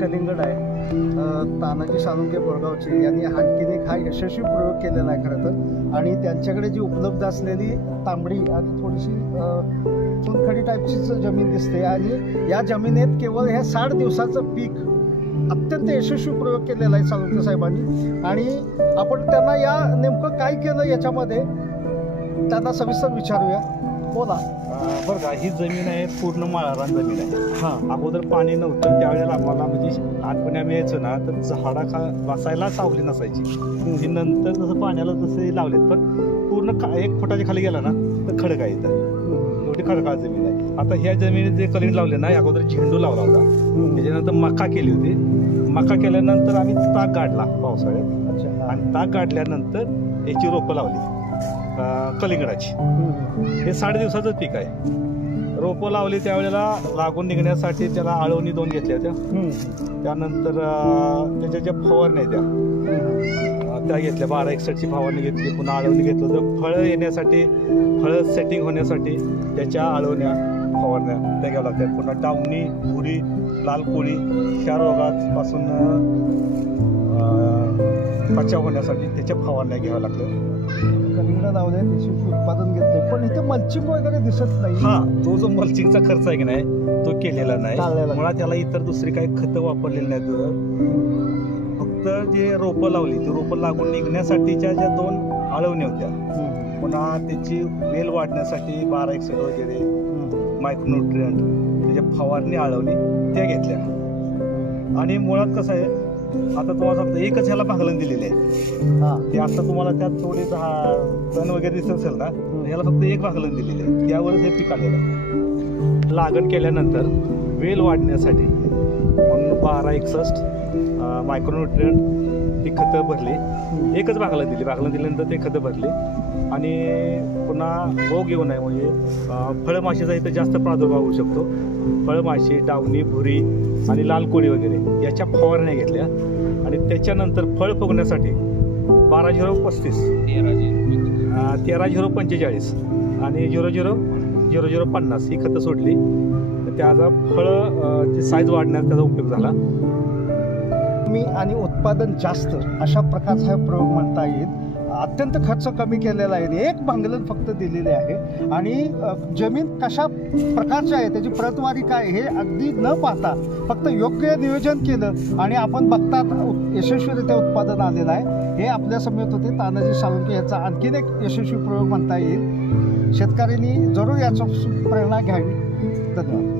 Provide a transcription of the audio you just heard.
कलिंगड आहे तानाजी साळुंखे बोरगावचे यांनी आणखीन एक हा यशस्वी प्रयोग केलेला आहे खरं तर. आणि त्यांच्याकडे जी उपलब्ध असलेली तांबडी आणि थोडीशी चुनखडी टाईपचीच जमीन दिसते आणि या जमिनीत केवळ हे 60 दिवसाचं पीक अत्यंत यशस्वी प्रयोग केलेला आहे साळुंखे साहेबांनी. आणि आपण त्यांना या नेमकं काय केलं याच्यामध्ये त्यांना सविस्तर विचारूया. बोला. बरं का, ही जमीन आहे पूर्ण माळरान जमीन आहे. हां, अगोदर पाणी नव्हतं त्यावेळेला आम्हाला म्हणजे लहानपणी आम्ही यायचो ना तर झाडा बसायला सावली नसायची. ती नंतर जसं पाण्याला तसे लावलेत पण पूर्ण 1 फुटाच्या खाली गेला ना तर खडक आहे इथं. एवढी खडकाळ जमीन आहे. आता ह्या जमिनीत जे कलिंगड लावले ना अगोदर झेंडू लावला होता. त्याच्यानंतर मका केली होती. मका केल्यानंतर आम्ही ताक गाडला पावसाळ्यात आणि ताक गाडल्यानंतर याची रोपं लावली कलिंगडाची. हे 60 दिवसाचं पीक आहे. रोपं लावली त्यावेळेला लागून निघण्यासाठी त्याला आळवणी 2 घेतल्या होत्या. त्यानंतर त्याच्या ज्या फवारण्या त्या घेतल्या 1261ची फवारणी घेतली. पुन्हा आळवणी घेतलं तर फळं येण्यासाठी फळं सेटिंग होण्यासाठी त्याच्या आळवण्या फवारण्या त्या घ्याव्या लागतात. पुन्हा डावणी भुरी लाल कोळी ह्या रोगापासून बचाव होण्यासाठी त्याच्या फवारण्या घ्याव्या लागतात. कलिंगड लावले त्याचे उत्पादन घेतलं पण इथे मल्चिंग वगैरे दिसत नाही. हा, तो जो मल्चिंगचा खर्च आहे की नाही तो केलेला नाही. मुळात त्याला इतर दुसरी काही खतं वापरलेली नाहीत. फक्त जे रोपं लावली ती रोपं लागून निघण्यासाठीच्या ज्या 2 आळवण्या होत्या. पुन्हा त्याची वेल वाढण्यासाठी 1261 वगैरे मायक्रोन्यूट्रिएंट त्याच्या फवारणी आळवणी त्या घेतल्या. आणि मुळात कसं आहे आता तुम्हाला सांगतो एकच ह्याला भागलन दिलेली आहे. ते आता तुम्हाला त्यात थोडी तण वगैरे दिसत असेल ना ह्याला फक्त 1 भागलन दिलेली आहे. त्यावरच हे पीक आलेलं आहे. लागण केल्यानंतर वेल वाढण्यासाठी म्हणून 1261 मायक्रोन्यूट्रिएंट ती खतं भरली. 1च भागलन दिली. भागलन दिल्यानंतर ते खतं भरली. आणि पुन्हा रोग येऊ नये म्हणजे फळमाशीचा इथं जास्त प्रादुर्भाव होऊ शकतो. फळमाशी डावणी भुरी आणि लाल कोळी वगैरे याच्या फवारण्या घेतल्या. आणि त्याच्यानंतर फळ फुगण्यासाठी 12-0-35 13-0-45 आणि 00-00-50 ही खतं सोडली. त्याचा फळ साईज वाढण्यास त्याचा उपयोग झाला. आणि उत्पादन जास्त अशा प्रकारचा हा प्रयोग म्हणता येईल. अत्यंत खर्च कमी केलेला आहे. 1 भांगलन फक्त दिलेले आहे आणि जमीन कशा प्रकारची आहे त्याची प्रतवारी काय हे अगदी न पाहता फक्त योग्य नियोजन केलं आणि आपण बघतात यशस्वीरित्या उत्पादन आलेलं आहे. हे आपल्या समेत होते तानाजी साळुंखे याचा आणखीन एक यशस्वी प्रयोग म्हणता येईल. शेतकऱ्यांनी जरूर याची प्रेरणा घ्यावी. धन्यवाद.